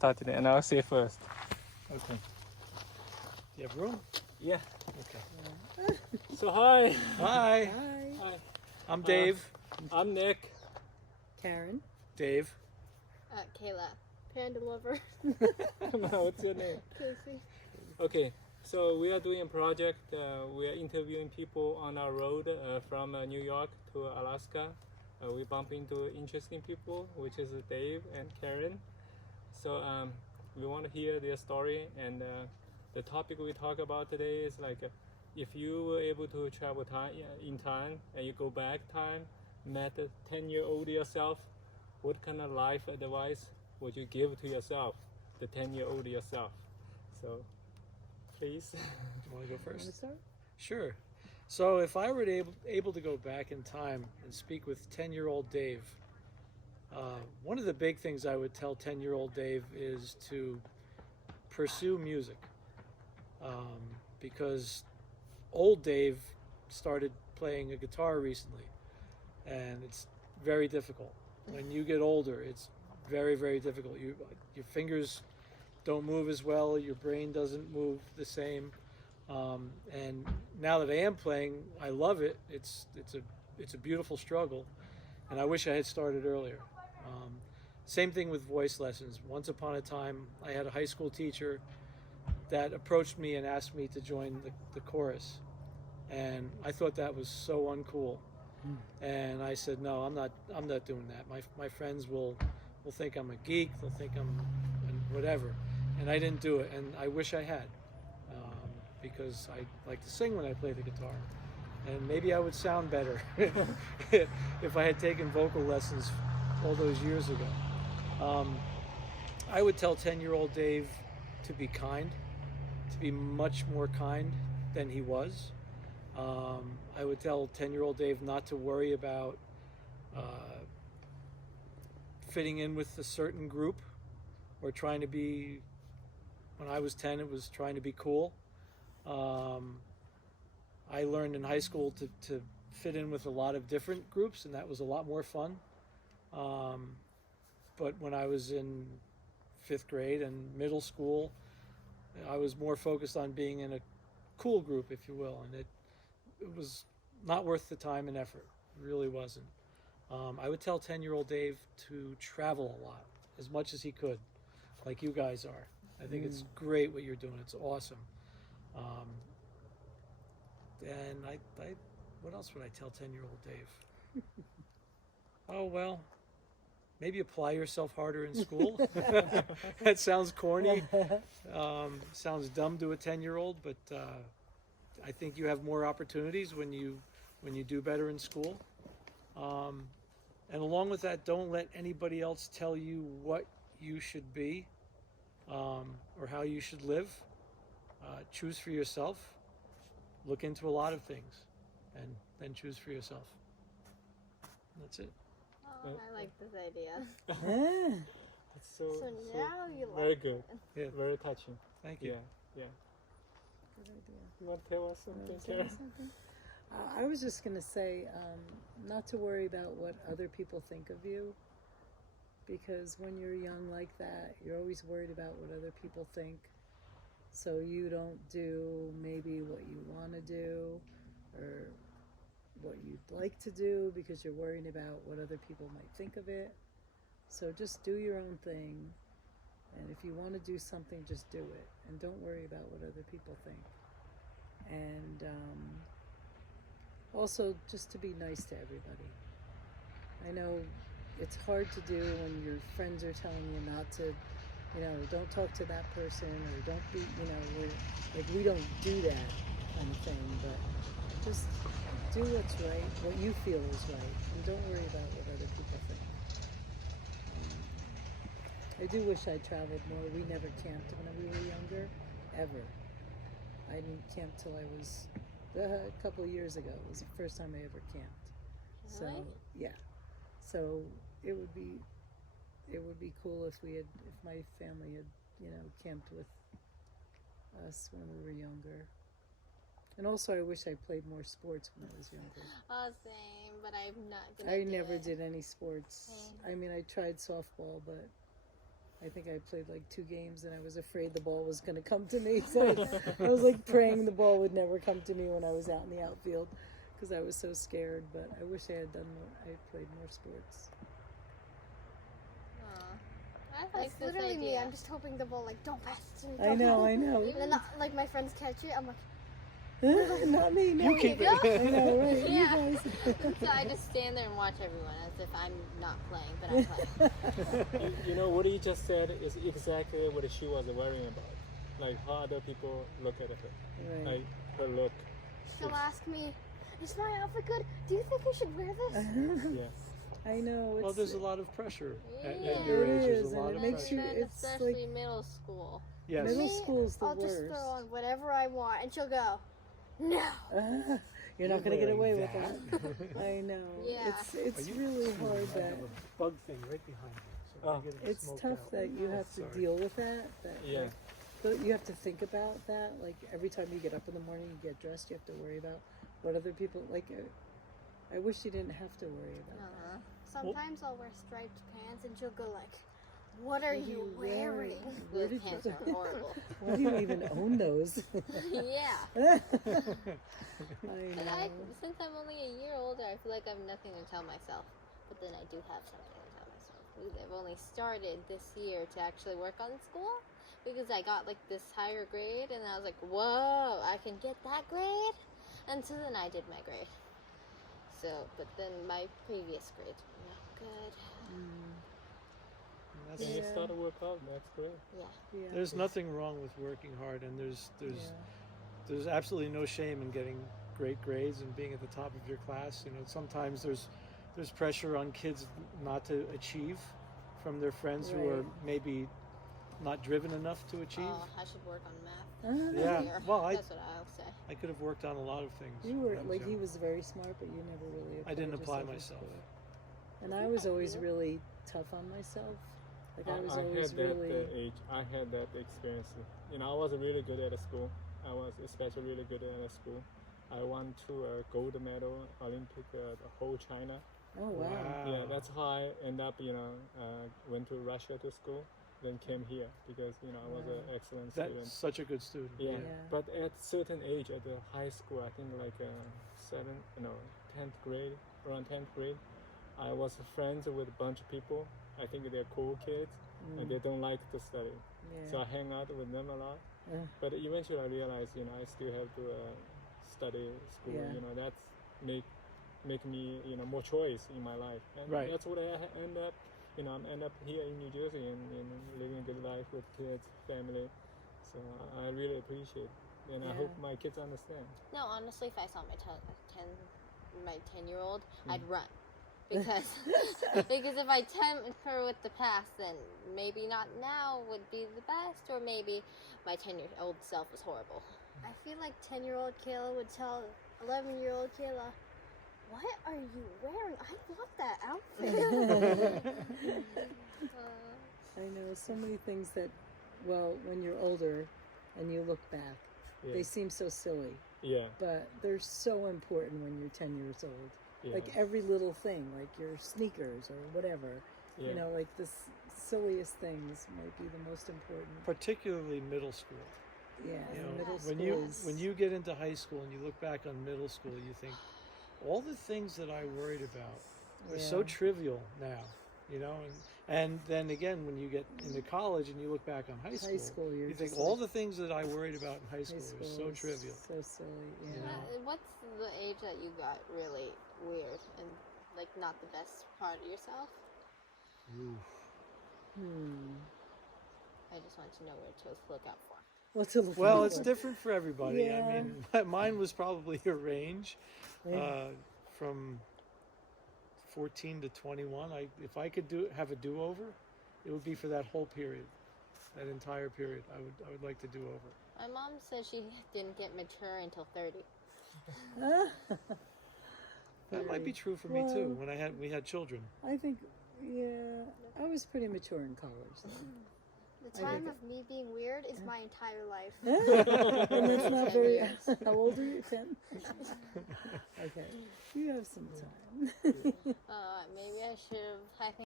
started and I'll say first. Okay. Do you have room? Yeah. Okay. So hi. Hi. Hi. Hi. I'm Dave. I'm Nick. Karen. Dave. Kayla. Panda lover. What's your name? Casey. Okay. So we are doing a project. We are interviewing people on our road from New York to Alaska. We bump into interesting people, which is Dave and Karen. So we want to hear their story, and the topic we talk about today is like if you were able to travel in time and you go back time, met a 10-year-old yourself, what kind of life advice would you give to yourself, the 10-year-old yourself? So please. Do you want to go Want to first? start? Sure. So if I were able to go back in time and speak with 10-year-old Dave, one of the big things I would tell 10-year-old Dave is to pursue music. Because old Dave started playing a guitar recently, and it's very difficult. When you get older, it's very, very difficult. Your fingers don't move as well, your brain doesn't move the same. And now that I am playing, I love it. It's a beautiful struggle, and I wish I had started earlier. Same thing with voice lessons. Once upon a time, I had a high school teacher that approached me and asked me to join the chorus, and I thought that was so uncool. And I said, no, I'm not doing that. My friends will think I'm a geek. They'll think I'm whatever. And I didn't do it, and I wish I had, because I like to sing when I play the guitar, and maybe I would sound better if I had taken vocal lessons all those years ago. I would tell 10-year-old Dave to be kind, to be much more kind than he was. I would tell 10-year-old Dave not to worry about fitting in with a certain group or trying to be, when I was 10, it was trying to be cool. I learned in high school to fit in with a lot of different groups, and that was a lot more fun. But when I was in 5th grade and middle school, I was more focused on being in a cool group, if you will, and it was not worth the time and effort. It really wasn't. I would tell 10-year-old Dave to travel a lot, as much as he could, like you guys are. I think it's great what you're doing. It's awesome. And I what else would I tell 10-year-old Dave? Oh, well, maybe apply yourself harder in school. That sounds corny. Sounds dumb to a 10-year-old, but I think you have more opportunities when you do better in school. And along with that, don't let anybody else tell you what you should be, or how you should live. Choose for yourself. Look into a lot of things, and then choose for yourself. That's it. Oh, I like this idea. Yeah. It's so now you like very good. it. Yeah. Very touching. Thank you. Yeah. Good idea. You want to tell us something, Want to say Karen? something? I was just going to say not to worry about what other people think of you, because when you're young like that, you're always worried about what other people think. So you don't do maybe what you want to do or what you'd like to do because you're worrying about what other people might think of it. So just do your own thing. And if you want to do something, just do it. And don't worry about what other people think. And also just to be nice to everybody. I know it's hard to do when your friends are telling you not to, don't talk to that person, or don't be, we don't do that kind of thing, but just do what's right, what you feel is right, and don't worry about what other people think. I do wish I traveled more. We never camped when we were younger, ever. I didn't camp till I was a couple of years ago. It was the first time I ever camped. So Really? yeah, so it would be cool if my family had, camped with us when we were younger. And also, I wish I played more sports when I was younger. Oh, same, but I'm not gonna I do never it. did any sports. Same. I mean, I tried softball, but I think I played like 2 games, and I was afraid the ball was going to come to me. So I was like praying the ball would never come to me when I was out in the outfield, because I was so scared. But I wish I had done more. I played more sports. I like That's this literally me. idea. I'm just hoping the ball like don't pass it to me. I don't know, pass I know. it." And then like my friends catch it. I'm like, Not me. No. You keep go. it. I know, right? Yeah. You guys. So I just stand there and watch everyone as if I'm not playing, but I'm playing. You know what he just said is exactly what she was worrying about, like how other people look at her, Right. like her look. she'll ask me, "Is my outfit good? Do you think I should wear this?" Yeah. I know. It's, Well, there's a lot of pressure at Yeah. your There age. There's is, a and lot it of makes pressure. you- And it's especially like- middle school. Yes. Middle Me, school's the I'll just worst. throw on whatever I want, and she'll go, "No." You're not going to get wearing away with that. I know. Yeah. It's really hard I that have a bug thing right behind me. So Oh. I get it it's smoked tough out. that you have to Sorry. deal with that. That Yeah. like, you have to think about that. Like every time you get up in the morning, you get dressed, you have to worry about what other people like. I wish you didn't have to worry about Uh-huh. Sometimes I'll wear striped pants, and she'll go like, "What are What are you you wearing?" wearing? Where Those did you- pants are horrible. that. Why do you even own those? Yeah. I And know. since I'm only a year older, I feel like I have nothing to tell myself. But then I do have something to tell myself. I've only started this year to actually work on school because I got like this higher grade, and I was like, whoa, I can get that grade? And so then I did my grade. So, but then my previous grades were not good. That's- When you Yeah. start to work out, that's great. Yeah. Yeah. There's nothing wrong with working hard, and there's absolutely no shame in getting great grades and being at the top of your class. You know, sometimes there's pressure on kids not to achieve from their friends who are Right. maybe not driven enough to achieve. Oh, I should work on math. Yeah, Here. well, That's what I'll say. I could have worked on a lot of things. You when were I was like young. he was very smart, but you never really. I didn't applied apply yourself in myself. school. And I was always really tough on myself. Like I was I always had that really. age. I had that experience. You know, I was really good at school. I was especially really good at school. I won 2 gold medal Olympic the whole China. Oh wow. Yeah, that's how I end up. You know, went to Russia to school, then came here because you know I was an excellent student. That's such a good student. Yeah. Yeah. But at certain age, at the high school, I think like 10th grade, around 10th grade, I was friends with a bunch of people. I think they're cool kids, and they don't like to study. Yeah. So I hang out with them a lot. But eventually I realized, you know, I still have to study school. Yeah. You know, that's make me, you know, more choice in my life. And Right. that's what I end up, you know, I end up here in New Jersey and living a good life with kids, family. So I really appreciate it. And I hope Yeah. my kids understand. No, honestly, if I saw my 10-year-old, I'd run. Because because if I tempt her with the past, then maybe not now would be the best, or maybe my 10-year-old self was horrible. I feel like 10-year-old Kayla would tell 11-year-old Kayla, "What are you wearing? I want that outfit." I know so many things that, well, when you're older and you look back, Yeah. they seem so silly, Yeah. but they're so important when you're 10 years old. Yeah. Like every little thing, like your sneakers or whatever, Yeah. you know, like the silliest things might be the most important. Particularly middle school. Yeah, You know, middle when school you is- when you get into high school and you look back on middle school, you think all the things that I worried about are so Yeah. trivial now, you know. And then again, when you get into college and you look back on high school, you're you think just all like, the things that I worried about in high high school school are so is trivial. so silly. Yeah. You know? What's the age that you got really weird and like not the best part of yourself? I just want to know where to look out for. What to look Well, out it's for. different for everybody. Yeah. I mean, mine was probably a range from 14 to 21. If I could have a do-over, it would be for that whole period, that entire period. I would like to do over. My mom says she didn't get mature until 30. That might be true for me Well- too. When we had children. I think, yeah, I was pretty mature in college. The time of me being weird is my entire life. And that's not 10 very. years. How old are you? 10? Okay, you have some time. Maybe I should have. I think